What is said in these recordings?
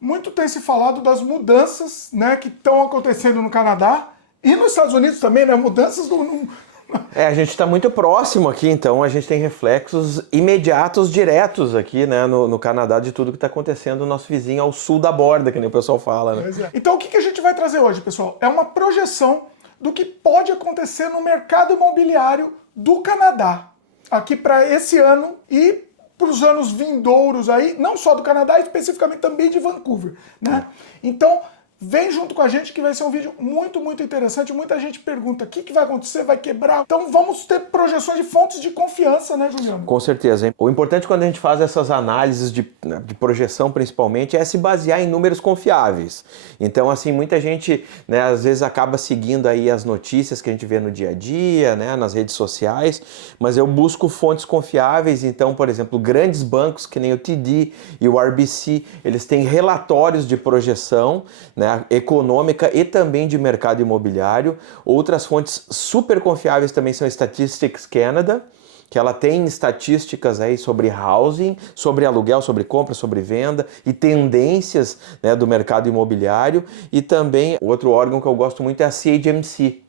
Muito tem se falado das mudanças, né, que estão acontecendo no Canadá e nos Estados Unidos também, né? Mudanças A gente está muito próximo aqui, então a gente tem reflexos imediatos, diretos aqui, né, no Canadá, de tudo que está acontecendo no nosso vizinho ao sul da borda, que nem o pessoal fala, né? Pois é. Então o que a gente vai trazer hoje, pessoal? É uma projeção do que pode acontecer no mercado imobiliário do Canadá, aqui para esse ano e para os anos vindouros aí, não só do Canadá, especificamente também de Vancouver, né? Então, vem junto com a gente que vai ser um vídeo muito, muito interessante. Muita gente pergunta, o que vai acontecer? Vai quebrar? Então vamos ter projeções de fontes de confiança, né, Juliano? Com certeza, hein? O importante quando a gente faz essas análises de projeção, principalmente, é se basear em números confiáveis. Então, assim, muita gente, né, às vezes acaba seguindo aí as notícias que a gente vê no dia a dia, né, nas redes sociais, mas eu busco fontes confiáveis. Então, por exemplo, grandes bancos que nem o TD e o RBC, eles têm relatórios de projeção, né, econômica e também de mercado imobiliário. Outras fontes super confiáveis também são Statistics Canada, que ela tem estatísticas aí sobre housing, sobre aluguel, sobre compra, sobre venda e tendências, né, do mercado imobiliário. E também outro órgão que eu gosto muito é a CHMC,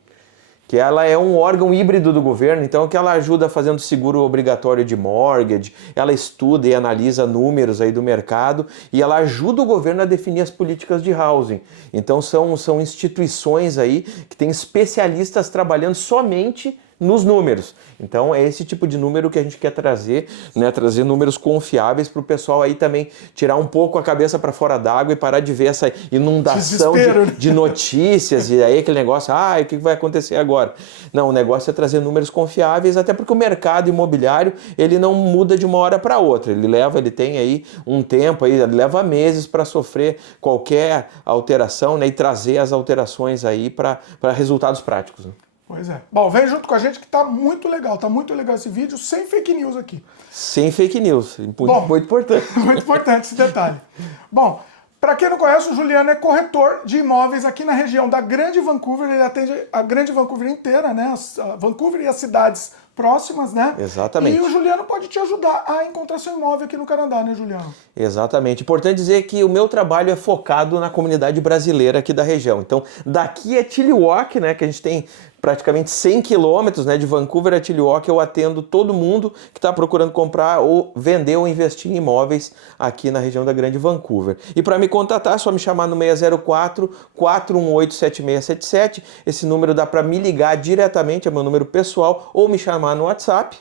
que ela é um órgão híbrido do governo, então que ela ajuda fazendo seguro obrigatório de mortgage, ela estuda e analisa números aí do mercado e ela ajuda o governo a definir as políticas de housing. Então são instituições aí que têm especialistas trabalhando somente nos números. Então é esse tipo de número que a gente quer trazer, né? Trazer números confiáveis para o pessoal aí também tirar um pouco a cabeça para fora d'água e parar de ver essa inundação de notícias e aí aquele negócio, o que vai acontecer agora? Não, o negócio é trazer números confiáveis, até porque o mercado imobiliário ele não muda de uma hora para outra, ele tem aí um tempo, aí, ele leva meses para sofrer qualquer alteração, né? E trazer as alterações aí para resultados práticos, né? Pois é. Bom, vem junto com a gente que tá muito legal esse vídeo, sem fake news aqui. Sem fake news, muito importante. Muito importante esse detalhe. Bom, para quem não conhece, o Juliano é corretor de imóveis aqui na região da Grande Vancouver, ele atende a Grande Vancouver inteira, né? Vancouver e as cidades próximas, né? Exatamente. E o Juliano pode te ajudar a encontrar seu imóvel aqui no Canadá, né, Juliano? Exatamente. Importante dizer que o meu trabalho é focado na comunidade brasileira aqui da região. Então, daqui é Chilliwack, né, que a gente tem praticamente 100 quilômetros, né, de Vancouver a Chilliwack. Eu atendo todo mundo que está procurando comprar ou vender ou investir em imóveis aqui na região da Grande Vancouver. E para me contatar, é só me chamar no 604-418-7677. Esse número dá para me ligar diretamente, é meu número pessoal, ou me chamar no WhatsApp.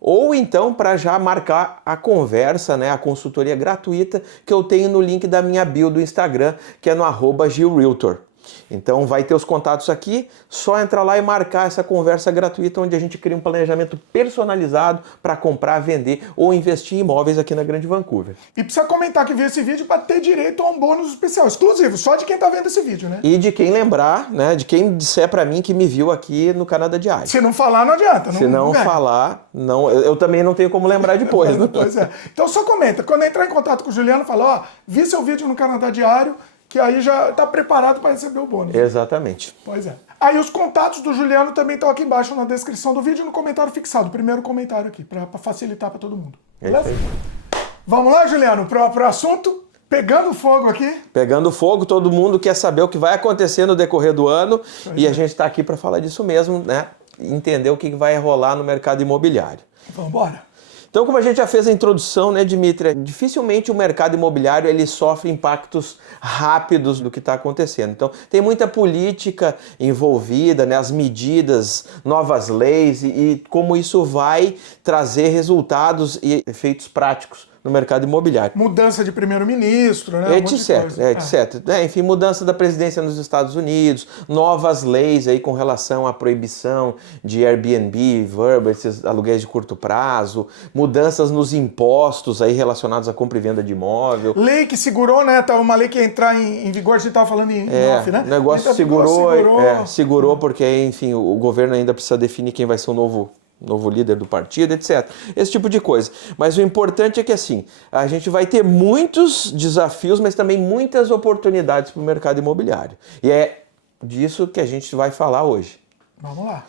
Ou então para já marcar a conversa, né, a consultoria gratuita que eu tenho no link da minha bio do Instagram, que é no @GilRealtor. Então vai ter os contatos aqui, só entrar lá e marcar essa conversa gratuita onde a gente cria um planejamento personalizado para comprar, vender ou investir em imóveis aqui na Grande Vancouver. E precisa comentar que viu esse vídeo para ter direito a um bônus especial, exclusivo, só de quem tá vendo esse vídeo, né? E de quem lembrar, né, de quem disser para mim que me viu aqui no Canadá Diário. Se não falar, não adianta. Se não falar, não, eu também não tenho como lembrar depois. Né? Pois é. Então só comenta. Quando entrar em contato com o Juliano, fala, vi seu vídeo no Canadá Diário, que aí já está preparado para receber o bônus. Exatamente. Pois é. Aí os contatos do Juliano também estão aqui embaixo na descrição do vídeo e no comentário fixado. O primeiro comentário aqui, para facilitar para todo mundo. Beleza? Vamos lá, Juliano, para o assunto. Pegando fogo aqui. Pegando fogo, todo mundo quer saber o que vai acontecer no decorrer do ano. E a gente está aqui para falar disso mesmo, né? Entender o que vai rolar no mercado imobiliário. Vamos embora. Então, como a gente já fez a introdução, né, Dimitri, dificilmente o mercado imobiliário ele sofre impactos rápidos do que está acontecendo. Então, tem muita política envolvida, né, as medidas, novas leis e como isso vai trazer resultados e efeitos práticos no mercado imobiliário. Mudança de primeiro-ministro, né? Etc. Enfim, mudança da presidência nos Estados Unidos, novas leis aí com relação à proibição de Airbnb, Verba, esses aluguéis de curto prazo, mudanças nos impostos aí relacionados à compra e venda de imóvel. Lei que segurou, né? Tá uma lei que ia entrar em vigor, a gente estava falando em off, né? O negócio segurou porque, enfim, o governo ainda precisa definir quem vai ser o novo líder do partido, etc. Esse tipo de coisa. Mas o importante é que, assim, a gente vai ter muitos desafios, mas também muitas oportunidades para o mercado imobiliário. E é disso que a gente vai falar hoje. Vamos lá.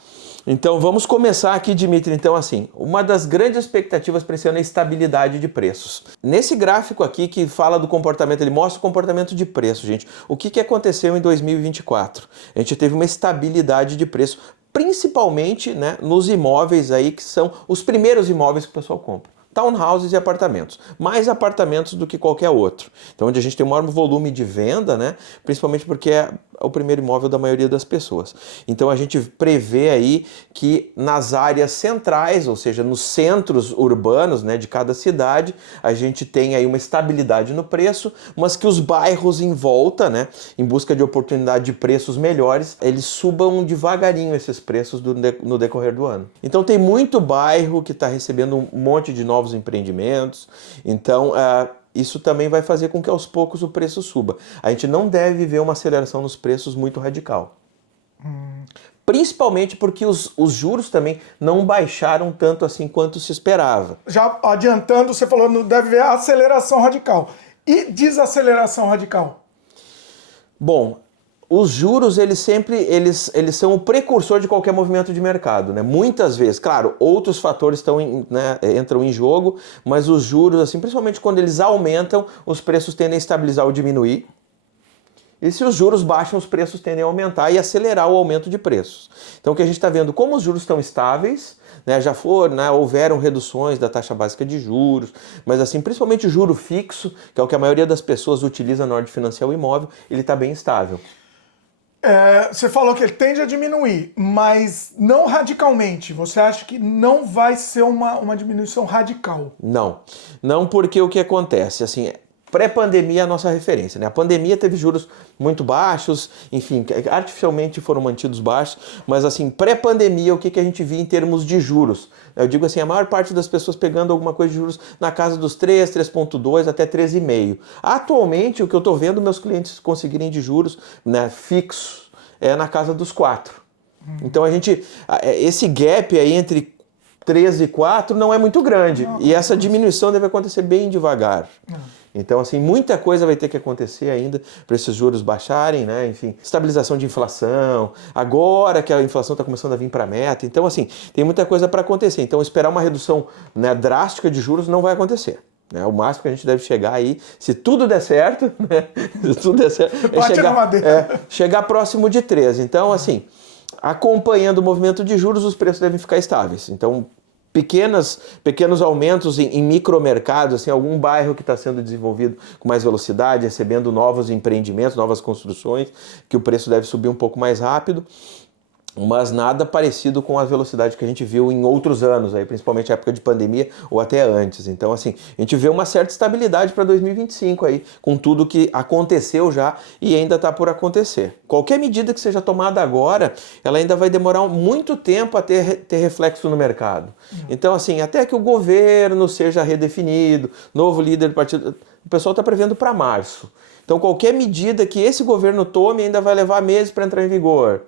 Então vamos começar aqui, Dimitri. Então assim, uma das grandes expectativas para esse ano é a estabilidade de preços. Nesse gráfico aqui que fala do comportamento, ele mostra o comportamento de preço, gente. O que aconteceu em 2024? A gente teve uma estabilidade de preço, principalmente, né, nos imóveis aí que são os primeiros imóveis que o pessoal compra. Townhouses e apartamentos, mais apartamentos do que qualquer outro. Então, onde a gente tem o maior volume de venda, né? Principalmente porque é o primeiro imóvel da maioria das pessoas. Então, a gente prevê aí que nas áreas centrais, ou seja, nos centros urbanos, né, de cada cidade, a gente tem aí uma estabilidade no preço, mas que os bairros em volta, né, em busca de oportunidade de preços melhores, eles subam devagarinho esses preços no decorrer do ano. Então, tem muito bairro que está recebendo um monte de novos empreendimentos, então isso também vai fazer com que aos poucos o preço suba. A gente não deve ver uma aceleração nos preços muito radical. Principalmente porque os juros também não baixaram tanto assim quanto se esperava. Já adiantando, você falou não deve ver aceleração radical. E desaceleração radical? Bom, os juros, eles são o precursor de qualquer movimento de mercado, né? Muitas vezes, claro, outros fatores entram em jogo, mas os juros, assim, principalmente quando eles aumentam, os preços tendem a estabilizar ou diminuir. E se os juros baixam, os preços tendem a aumentar e acelerar o aumento de preços. Então o que a gente está vendo, como os juros estão estáveis, né, houveram reduções da taxa básica de juros, mas assim, principalmente o juro fixo, que é o que a maioria das pessoas utiliza na hora de financiar o imóvel, ele está bem estável. Você falou que ele tende a diminuir, mas não radicalmente. Você acha que não vai ser uma diminuição radical? Não porque o que acontece, assim, pré-pandemia é a nossa referência, né? A pandemia teve juros muito baixos, enfim, artificialmente foram mantidos baixos, mas assim, pré-pandemia, o que a gente via em termos de juros? Eu digo assim, a maior parte das pessoas pegando alguma coisa de juros na casa dos 3, 3,2 até 3,5. Atualmente, o que eu estou vendo meus clientes conseguirem de juros, né, fixos é na casa dos 4. Então esse gap aí entre 3 e 4 não é muito grande. E essa diminuição deve acontecer bem devagar. Então, assim, muita coisa vai ter que acontecer ainda para esses juros baixarem, né? Enfim, estabilização de inflação, agora que a inflação está começando a vir para a meta. Então, assim, tem muita coisa para acontecer. Então, esperar uma redução, né, drástica de juros não vai acontecer. Né? O máximo que a gente deve chegar aí, se tudo der certo, né? Se tudo der certo, chegar próximo de 3. Então, assim, acompanhando o movimento de juros, os preços devem ficar estáveis. Então, pequenos aumentos em micromercados, assim, algum bairro que está sendo desenvolvido com mais velocidade, recebendo novos empreendimentos, novas construções, que o preço deve subir um pouco mais rápido, mas nada parecido com a velocidade que a gente viu em outros anos, aí, principalmente na época de pandemia ou até antes. Então, assim, a gente vê uma certa estabilidade para 2025 aí, com tudo que aconteceu já e ainda está por acontecer. Qualquer medida que seja tomada agora, ela ainda vai demorar muito tempo a ter reflexo no mercado. Então, assim, até que o governo seja redefinido, novo líder do partido, o pessoal está prevendo para março. Então, qualquer medida que esse governo tome ainda vai levar meses para entrar em vigor.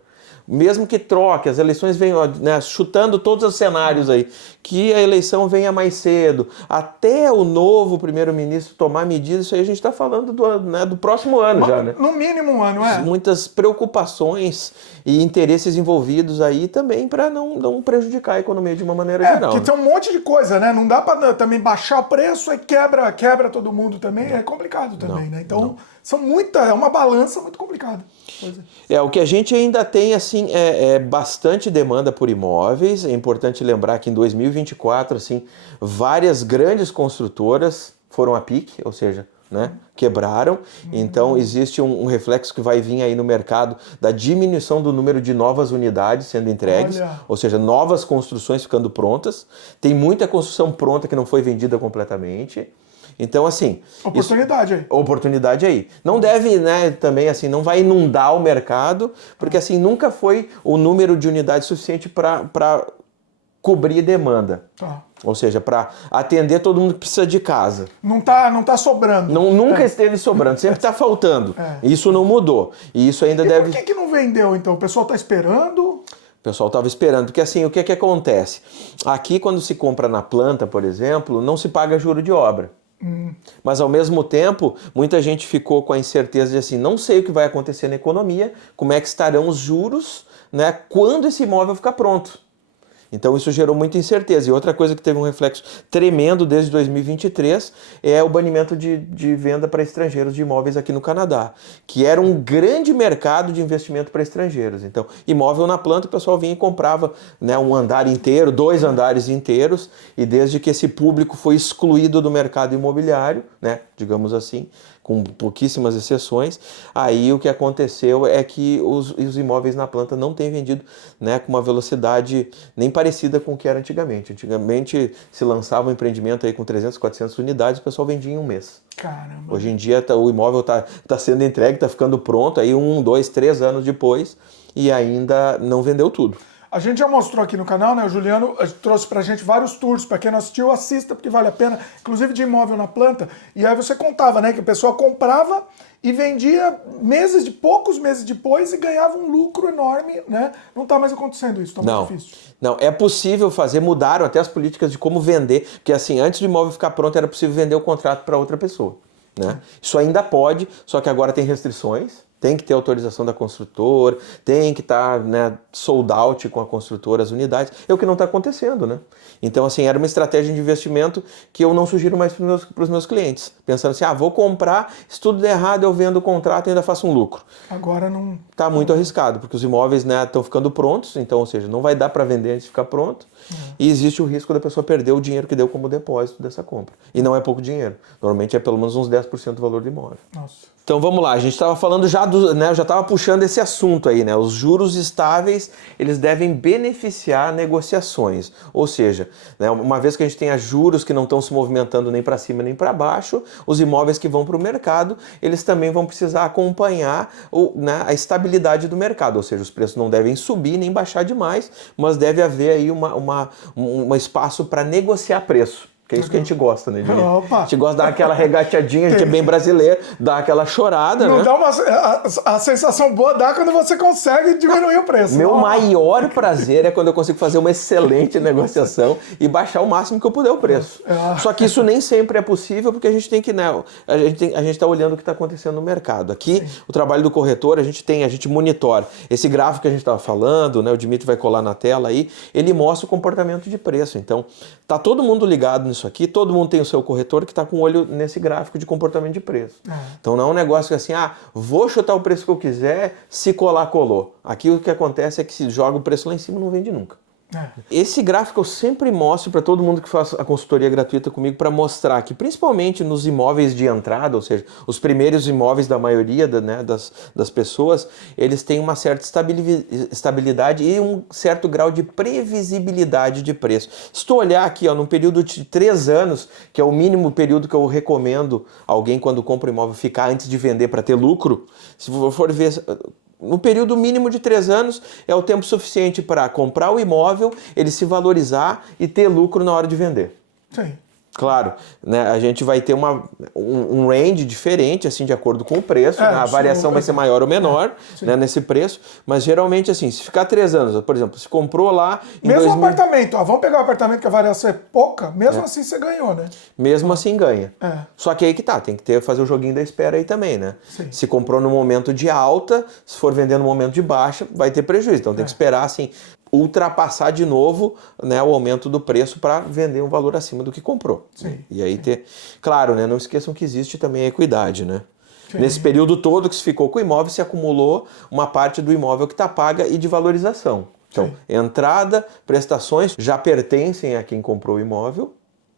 Mesmo que troque, as eleições venham, né, chutando todos os cenários aí, que a eleição venha mais cedo, até o novo primeiro-ministro tomar medidas, isso aí a gente está falando do próximo ano já, né? No mínimo um ano, Muitas preocupações e interesses envolvidos aí também para não prejudicar a economia de uma maneira geral. Porque tem um monte de coisa, né? Não dá para também baixar o preço e quebra todo mundo também, é complicado também, né? Então, é uma balança muito complicada. O que a gente ainda tem, assim, é bastante demanda por imóveis. É importante lembrar que em 2024, assim, várias grandes construtoras foram a pique, ou seja, né, quebraram. Então existe um reflexo que vai vir aí no mercado da diminuição do número de novas unidades sendo entregues, ou seja, novas construções ficando prontas. Tem muita construção pronta que não foi vendida completamente. Então, assim... Oportunidade aí. Não deve, né, também, assim, não vai inundar o mercado, porque, assim, nunca foi o número de unidades suficiente para cobrir demanda. Ou seja, para atender todo mundo que precisa de casa. Não tá sobrando. Nunca esteve sobrando, sempre está faltando. Isso não mudou. E isso ainda deve... Por que não vendeu, então? O pessoal está esperando? O pessoal estava esperando, porque assim, o que acontece? Aqui, quando se compra na planta, por exemplo, não se paga juro de obra. Mas ao mesmo tempo, muita gente ficou com a incerteza de assim, não sei o que vai acontecer na economia, como é que estarão os juros, né, quando esse imóvel ficar pronto. Então isso gerou muita incerteza. E outra coisa que teve um reflexo tremendo desde 2023 é o banimento de venda para estrangeiros de imóveis aqui no Canadá, que era um grande mercado de investimento para estrangeiros. Então, imóvel na planta, o pessoal vinha e comprava, né, um andar inteiro, 2 andares inteiros, e desde que esse público foi excluído do mercado imobiliário, né, digamos assim, com pouquíssimas exceções, aí o que aconteceu é que os imóveis na planta não têm vendido, né, com uma velocidade nem parecida com o que era antigamente. Antigamente se lançava um empreendimento aí com 300, 400 unidades, o pessoal vendia em um mês. Caramba. Hoje em dia o imóvel está sendo entregue, está ficando pronto, aí 1, 2, 3 anos depois, e ainda não vendeu tudo. A gente já mostrou aqui no canal, né? O Juliano trouxe pra gente vários tours. Pra quem não assistiu, assista, porque vale a pena. Inclusive de imóvel na planta. E aí você contava, né? Que a pessoa comprava e vendia poucos meses depois e ganhava um lucro enorme, né? Não tá mais acontecendo isso, tá muito difícil. Não, é possível fazer, mudaram até as políticas de como vender, porque assim, antes do imóvel ficar pronto, era possível vender o contrato para outra pessoa, né? Isso ainda pode, só que agora tem restrições. Tem que ter autorização da construtora, tem que estar, né, sold out com a construtora as unidades. É o que não está acontecendo, né? Então, assim, era uma estratégia de investimento que eu não sugiro mais para os meus clientes. Pensando assim, vou comprar, se tudo der errado eu vendo o contrato e ainda faço um lucro. Agora não... Está muito arriscado, porque os imóveis, né, estão ficando prontos, então, ou seja, não vai dar para vender antes de ficar pronto. E existe o risco da pessoa perder o dinheiro que deu como depósito dessa compra. E não é pouco dinheiro. Normalmente é pelo menos uns 10% do valor do imóvel. Nossa. Então vamos lá, a gente estava falando já né, eu já estava puxando esse assunto aí, né? Os juros estáveis, eles devem beneficiar negociações. Ou seja, né, uma vez que a gente tenha juros que não estão se movimentando nem para cima nem para baixo, os imóveis que vão para o mercado, eles também vão precisar acompanhar né, a estabilidade do mercado. Ou seja, os preços não devem subir nem baixar demais, mas deve haver aí um espaço para negociar preço. Que é isso que a gente gosta, né, Dini? A gente gosta de dar aquela regateadinha, a gente é bem brasileiro, dar aquela chorada, não, né? Dá a sensação boa dá quando você consegue diminuir o preço. Meu maior prazer é quando eu consigo fazer uma excelente negociação e baixar o máximo que eu puder o preço. Só que isso nem sempre é possível, porque a gente tem que, né, a gente está olhando o que está acontecendo no mercado. Aqui, o trabalho do corretor, a gente monitora. Esse gráfico que a gente estava falando, né, o Dimitri vai colar na tela aí, ele mostra o comportamento de preço. Então, tá todo mundo ligado nisso aqui, todo mundo tem o seu corretor que está com o olho nesse gráfico de comportamento de preço. Então não é um negócio que assim, vou chutar o preço que eu quiser, se colar, colou. Aqui o que acontece é que se joga o preço lá em cima, não vende nunca. Esse gráfico eu sempre mostro para todo mundo que faz a consultoria gratuita comigo, para mostrar que principalmente nos imóveis de entrada, ou seja, os primeiros imóveis da maioria das pessoas, eles têm uma certa estabilidade e um certo grau de previsibilidade de preço. Se tu olhar aqui, num período de 3 anos, que é o mínimo período que eu recomendo alguém quando compra um imóvel ficar antes de vender para ter lucro, se for ver... No período mínimo de 3 anos é o tempo suficiente para comprar o imóvel, ele se valorizar e ter lucro na hora de vender. Sim. Claro, né, a gente vai ter um range diferente, assim, de acordo com o preço, né, a variação vai ser maior ou menor, né, nesse preço, mas geralmente, assim, se ficar 3 anos, por exemplo, se comprou lá... Mesmo apartamento, vamos pegar o apartamento que a variação é pouca, mesmo assim você ganhou, né? Mesmo assim ganha. Só que aí que tá, tem que fazer o joguinho da espera aí também, né? Sim. Se comprou no momento de alta, se for vender no momento de baixa, vai ter prejuízo, então tem que esperar, assim... ultrapassar de novo, né, o aumento do preço para vender um valor acima do que comprou. Sim, e aí ter... Claro, né, não esqueçam que existe também a equidade, né? Sim. Nesse período todo que se ficou com o imóvel, se acumulou uma parte do imóvel que está paga e de valorização. Então, entrada, prestações já pertencem a quem comprou o imóvel,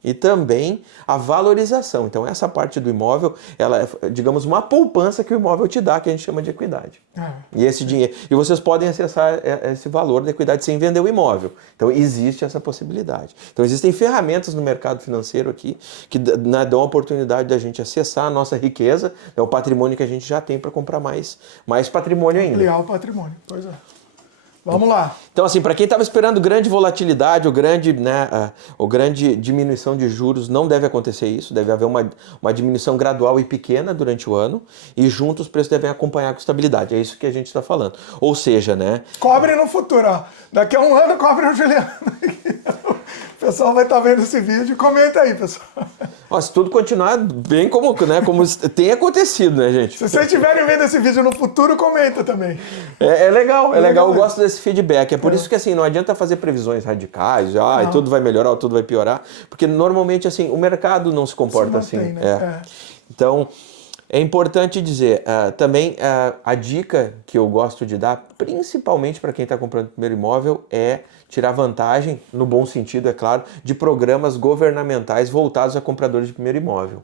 e também a valorização. Então essa parte do imóvel, ela é, digamos, uma poupança que o imóvel te dá, que a gente chama de equidade. E esse dinheiro, e vocês podem acessar esse valor da equidade sem vender o imóvel. Então existe essa possibilidade. Então existem ferramentas no mercado financeiro aqui que dão a oportunidade da gente acessar a nossa riqueza, é o patrimônio que a gente já tem para comprar mais patrimônio ainda. Ampliar o patrimônio, pois é. Vamos lá. Então, assim, para quem estava esperando grande volatilidade ou grande diminuição de juros, não deve acontecer isso. Deve haver uma diminuição gradual e pequena durante o ano e juntos os preços devem acompanhar com estabilidade. É isso que a gente está falando. Ou seja, né? Cobre no futuro, ó. Daqui a um ano cobre o Juliano. O pessoal vai estar vendo esse vídeo. Comenta aí, pessoal. Ó, se tudo continuar bem como, né, como tem acontecido, né, gente? Se vocês estiverem vendo esse vídeo no futuro, comenta também. É legal, é legal. Eu mesmo. gosto desse feedback. É por isso que, assim, não adianta fazer previsões radicais, e tudo vai melhorar ou tudo vai piorar, porque normalmente, assim, o mercado não se comporta assim. Mantém, né? Então, é importante dizer, também a dica que eu gosto de dar, principalmente para quem está comprando o primeiro imóvel, é tirar vantagem, no bom sentido, é claro, de programas governamentais voltados a compradores de primeiro imóvel.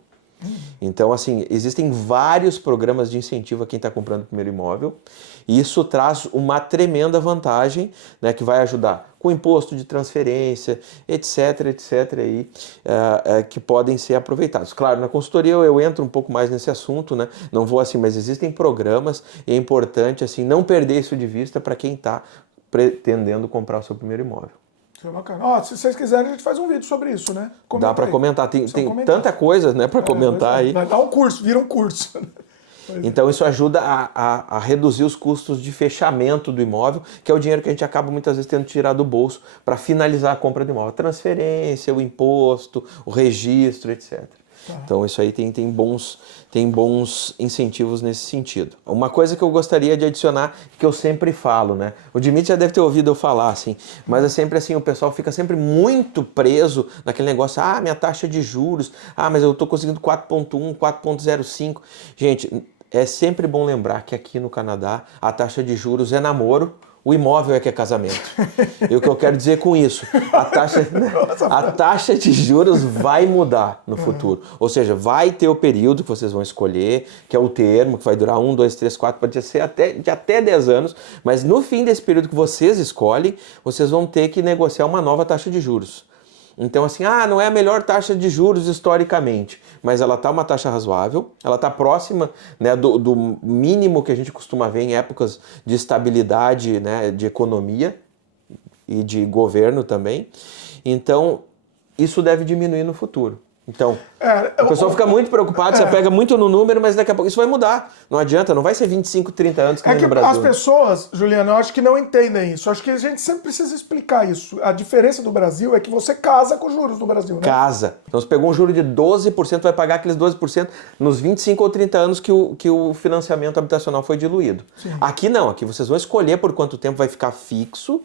Então, assim, existem vários programas de incentivo a quem está comprando o primeiro imóvel, e isso traz uma tremenda vantagem, né, que vai ajudar com imposto de transferência, etc, aí, que podem ser aproveitados. Claro, na consultoria eu entro um pouco mais nesse assunto, né? Não vou assim, mas existem programas e é importante assim não perder isso de vista para quem está pretendendo comprar o seu primeiro imóvel. Isso é bacana. Ó, se vocês quiserem, a gente faz um vídeo sobre isso, né? Comenta Dá para aí. comentar, tem comentar. tanta coisa, né, para comentar aí. Vai dar um curso, vira um curso. Então isso ajuda a reduzir os custos de fechamento do imóvel, que é o dinheiro que a gente acaba muitas vezes tendo que tirar do bolso para finalizar a compra do imóvel. A transferência, o imposto, o registro, etc. Então isso aí tem bons incentivos nesse sentido. Uma coisa que eu gostaria de adicionar, que eu sempre falo, né? O Dimitri já deve ter ouvido eu falar, assim, mas é sempre assim, o pessoal fica sempre muito preso naquele negócio, minha taxa de juros, mas eu estou conseguindo 4.1, 4.05. Gente, é sempre bom lembrar que aqui no Canadá a taxa de juros é namoro, o imóvel é que é casamento. E o que eu quero dizer com isso? A taxa de juros vai mudar no futuro. Ou seja, vai ter o período que vocês vão escolher, que é o termo, que vai durar 1, 2, 3, 4, pode ser até 10 anos, mas no fim desse período que vocês escolhem, vocês vão ter que negociar uma nova taxa de juros. Então assim, não é a melhor taxa de juros historicamente, mas ela está uma taxa razoável, ela está próxima, né, do mínimo que a gente costuma ver em épocas de estabilidade, né, de economia e de governo também. Então isso deve diminuir no futuro. Então, o pessoal fica muito preocupado, você pega muito no número, mas daqui a pouco isso vai mudar. Não adianta, não vai ser 25, 30 anos que nem no Brasil. As pessoas, Juliano, eu acho que não entendem isso. Eu acho que a gente sempre precisa explicar isso. A diferença do Brasil é que você casa com juros no Brasil, né? Casa. Então, você pegou um juro de 12%, vai pagar aqueles 12% nos 25 ou 30 anos que o financiamento habitacional foi diluído. Sim. Aqui não, aqui vocês vão escolher por quanto tempo vai ficar fixo,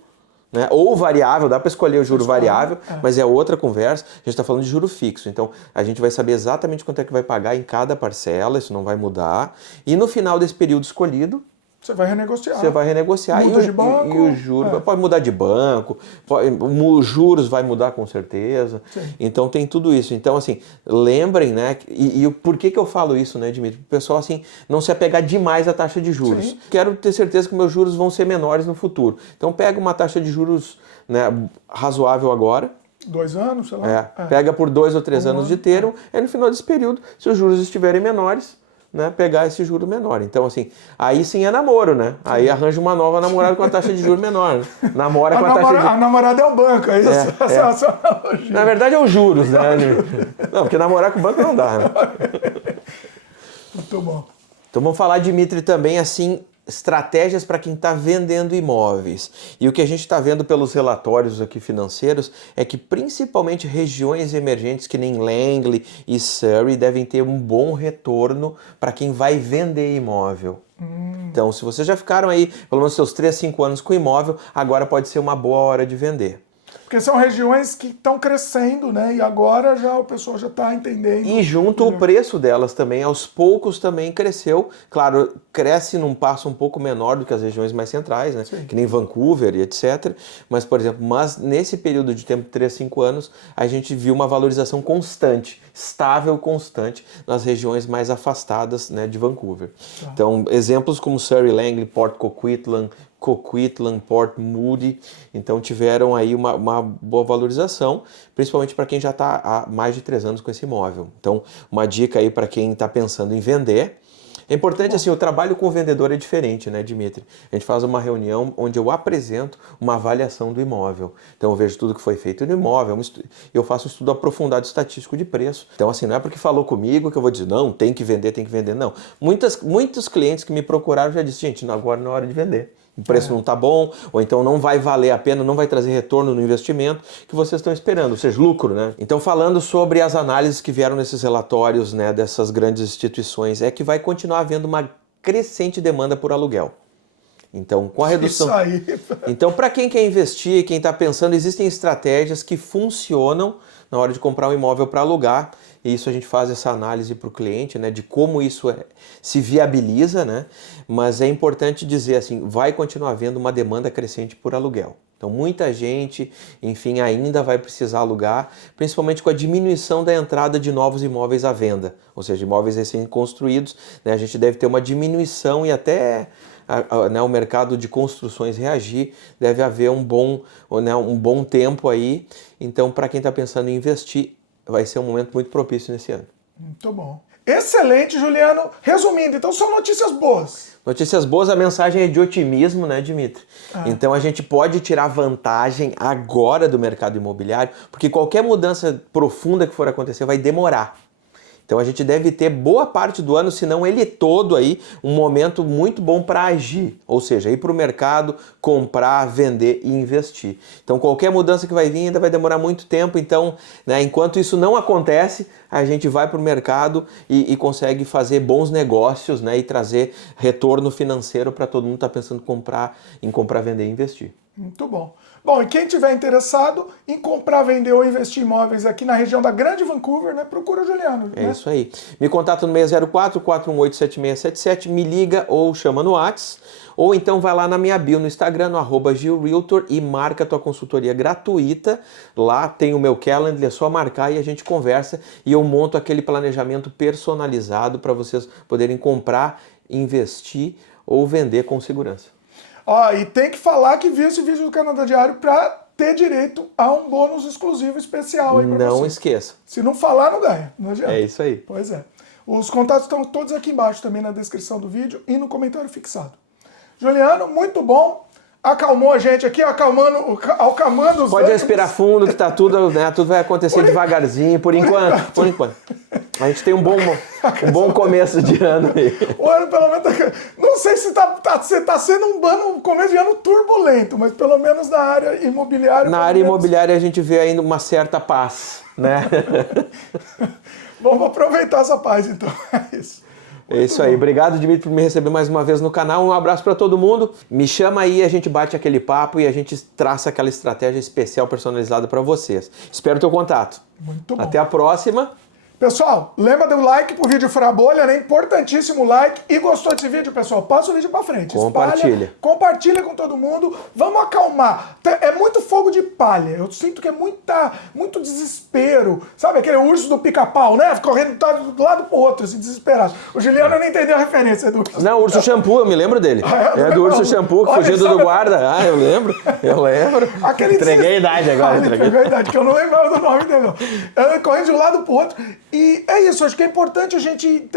né? Ou variável, dá para escolher o juro variável, mas é outra conversa. A gente está falando de juro fixo, então a gente vai saber exatamente quanto é que vai pagar em cada parcela, isso não vai mudar. E no final desse período escolhido, você vai renegociar. Muda de banco. E o juro pode mudar de banco, os juros vai mudar com certeza. Sim. Então tem tudo isso. Então assim, lembrem, né? E por que eu falo isso, né, Dimitri? O pessoal assim, não se apegar demais à taxa de juros. Sim. Quero ter certeza que meus juros vão ser menores no futuro. Então pega uma taxa de juros, né, razoável agora. 2 anos, sei lá. Pega por 2 ou 3 anos de termo, e no final desse período, se os juros estiverem menores, né, pegar esse juro menor. Então, assim, aí sim é namoro, né? Aí arranja uma nova namorada com a taxa de juro menor. Né? Namora com a taxa de juros. A namorada é o banco, é isso? Na verdade é os juros, né? Não, porque namorar com o banco não dá, né? Muito bom. Então vamos falar, Dimitri, também, assim, estratégias para quem está vendendo imóveis. E o que a gente está vendo pelos relatórios aqui financeiros é que principalmente regiões emergentes que nem Langley e Surrey devem ter um bom retorno para quem vai vender imóvel. Então, se vocês já ficaram aí pelo menos seus 3, 5 anos com imóvel, agora pode ser uma boa hora de vender. Porque são regiões que estão crescendo, né? E agora o pessoal já está entendendo. E junto o preço delas também, aos poucos também cresceu. Claro, cresce num passo um pouco menor do que as regiões mais centrais, né? Sim. Que nem Vancouver e etc. Mas, por exemplo, nesse período de tempo, 3, 5 anos, a gente viu uma valorização constante, estável, constante, nas regiões mais afastadas, né, de Vancouver. Tá. Então, exemplos como Surrey, Langley, Port Coquitlam, Port Moody, então tiveram aí uma boa valorização, principalmente para quem já está há mais de 3 anos com esse imóvel. Então, uma dica aí para quem está pensando em vender. É importante, assim, o trabalho com o vendedor é diferente, né, Dimitri? A gente faz uma reunião onde eu apresento uma avaliação do imóvel. Então, eu vejo tudo que foi feito no imóvel, eu faço um estudo aprofundado estatístico de preço. Então, assim, não é porque falou comigo que eu vou dizer, não, tem que vender, não. Muitos clientes que me procuraram já disseram, gente, agora não é hora de vender. o preço não está bom, ou então não vai valer a pena, não vai trazer retorno no investimento que vocês estão esperando, ou seja, lucro, né? Então, falando sobre as análises que vieram nesses relatórios, né, dessas grandes instituições, é que vai continuar havendo uma crescente demanda por aluguel. Então, com a redução... Isso aí. Então, para quem quer investir, quem está pensando, existem estratégias que funcionam na hora de comprar um imóvel para alugar, e isso a gente faz essa análise para o cliente, né, de como isso se viabiliza, né, mas é importante dizer assim, vai continuar havendo uma demanda crescente por aluguel. Então muita gente, enfim, ainda vai precisar alugar, principalmente com a diminuição da entrada de novos imóveis à venda, ou seja, imóveis recém-construídos, né, a gente deve ter uma diminuição e até né, o mercado de construções reagir, deve haver um bom tempo aí. Então, para quem está pensando em investir, vai ser um momento muito propício nesse ano. Muito bom. Excelente, Juliano. Resumindo, então são notícias boas. Notícias boas, a mensagem é de otimismo, né, Dimitri? Então a gente pode tirar vantagem agora do mercado imobiliário, porque qualquer mudança profunda que for acontecer vai demorar. Então a gente deve ter boa parte do ano, se não ele todo aí, um momento muito bom para agir, ou seja, ir para o mercado, comprar, vender e investir. Então qualquer mudança que vai vir ainda vai demorar muito tempo, então, né, enquanto isso não acontece, a gente vai para o mercado e consegue fazer bons negócios, né, e trazer retorno financeiro para todo mundo que está pensando em comprar, vender e investir. Muito bom. Bom, e quem tiver interessado em comprar, vender ou investir em imóveis aqui na região da Grande Vancouver, né, procura o Juliano. É, né? isso aí. Me conta no 604-418-7677, me liga ou chama no WhatsApp, ou então vai lá na minha bio no Instagram, no @GilRealtor, e marca a tua consultoria gratuita. Lá tem o meu calendar, é só marcar e a gente conversa e eu monto aquele planejamento personalizado para vocês poderem comprar, investir ou vender com segurança. Ó, e tem que falar que viu esse vídeo do Canadá Diário para ter direito a um bônus exclusivo especial aí para você. Não esqueça. Se não falar, não ganha. Não adianta. É isso aí. Pois é. Os contatos estão todos aqui embaixo também na descrição do vídeo e no comentário fixado. Juliano, muito bom. Acalmou a gente aqui, acalmando os Pode respirar fundo que tá tudo, né, tudo vai acontecer devagarzinho, por enquanto. Por enquanto. A gente tem um bom começo de ano aí. O ano pelo menos não sei se tá sendo um começo de ano turbulento, mas pelo menos na área imobiliária. Na área imobiliária a gente vê ainda uma certa paz, né? Vamos aproveitar essa paz então. É isso. É isso aí. Obrigado, Dimitri, por me receber mais uma vez no canal. Um abraço para todo mundo. Me chama aí, a gente bate aquele papo e a gente traça aquela estratégia especial personalizada para vocês. Espero o teu contato. Muito bom. Até a próxima. Pessoal, lembra do like pro vídeo Furar a Bolha, né? Importantíssimo like. E gostou desse vídeo, pessoal? Passa o vídeo pra frente. Compartilha. Compartilha com todo mundo. Vamos acalmar. É muito fogo de palha. Eu sinto que é muito desespero. Sabe aquele urso do pica-pau, né? Correndo do lado pro outro, assim, desesperado. O Juliano não entendeu a referência do urso. Não, Urso Shampoo, eu me lembro dele. É do Urso Shampoo, que fugiu do guarda. Ah, eu lembro. Entreguei a idade agora. Entreguei a idade, que eu não lembrava do nome dele, não. Correndo de um lado pro outro. E é isso, acho que é importante a gente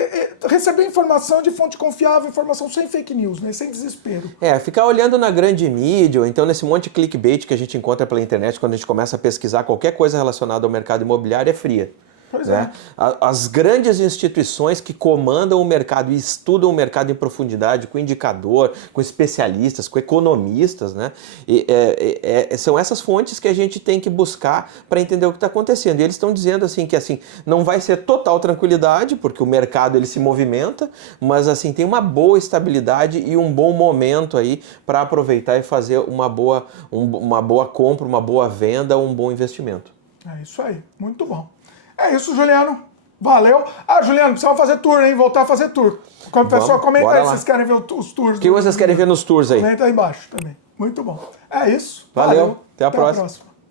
receber informação de fonte confiável, informação sem fake news, né? Sem desespero. Ficar olhando na grande mídia, ou então nesse monte de clickbait que a gente encontra pela internet quando a gente começa a pesquisar qualquer coisa relacionada ao mercado imobiliário é fria. Pois né? As grandes instituições que comandam o mercado e estudam o mercado em profundidade, com indicador, com especialistas, com economistas, né? São essas fontes que a gente tem que buscar para entender o que está acontecendo. E eles estão dizendo assim que assim, não vai ser total tranquilidade, porque o mercado ele se movimenta, mas assim tem uma boa estabilidade e um bom momento aí para aproveitar e fazer uma boa compra, uma boa venda, um bom investimento. É isso aí, muito bom. É isso, Juliano. Valeu. Ah, Juliano, precisamos fazer tour, hein? Voltar a fazer tour. Como o pessoal comenta aí, vocês querem ver os tours. O que vocês querem ver nos tours aí? Comenta aí embaixo também. Muito bom. É isso. Valeu. Até a próxima.